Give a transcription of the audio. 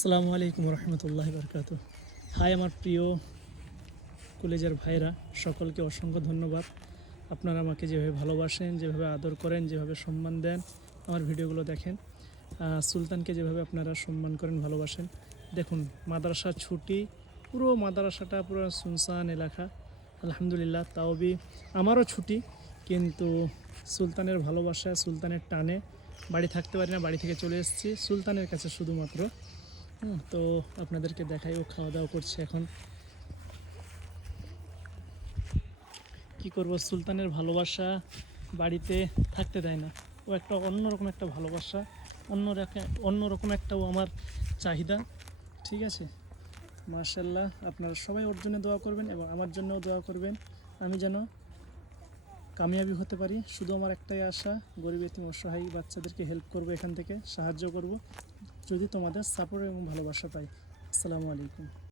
আসসালামু আলাইকুম রহমতুল্লাহ বরকাত। হাই আমার প্রিয় কলেজের ভাইরা, সকলকে অসংখ্য ধন্যবাদ। আপনারা আমাকে যেভাবে ভালোবাসেন, যেভাবে আদর করেন, যেভাবে সম্মান দেন, আমার ভিডিওগুলো দেখেন। সুলতানকে যেভাবে আপনারা সম্মান করেন, ভালোবাসেন। দেখুন, মাদ্রাসা ছুটি, পুরো মাদ্রাসাটা পুরো সুনসান এলাকা। আলহামদুলিল্লাহ, তাওবি আমারও ছুটি, কিন্তু সুলতানের ভালোবাসা, সুলতানের টানে বাড়ি থাকতে পারি না, বাড়ি থেকে চলে এসেছি সুলতানের কাছে শুধুমাত্র। তো আপনাদেরকে দেখাই, ও খাওয়া দাওয়া করছে এখন। কি করব, সুলতানের ভালোবাসা বাড়িতে থাকতে দেয় না। ও একটা অন্যরকম একটা ভালোবাসা, অন্যরকম একটা ও আমার চাহিদা। ঠিক আছে, মাশাল্লাহ। আপনারা সবাই ওর জন্য দোয়া করবেন এবং আমার জন্যও দোয়া করবেন, আমি যেন কামিয়াবি হতে পারি। শুধু আমার একটাই আশা, গরিব এতিম অসহায় বাচ্চাদেরকে হেল্প করব, এখান থেকে সাহায্য করব, যদি তোমাদের সাপোর্ট এবং ভালোবাসা পাই। আসসালামু আলাইকুম।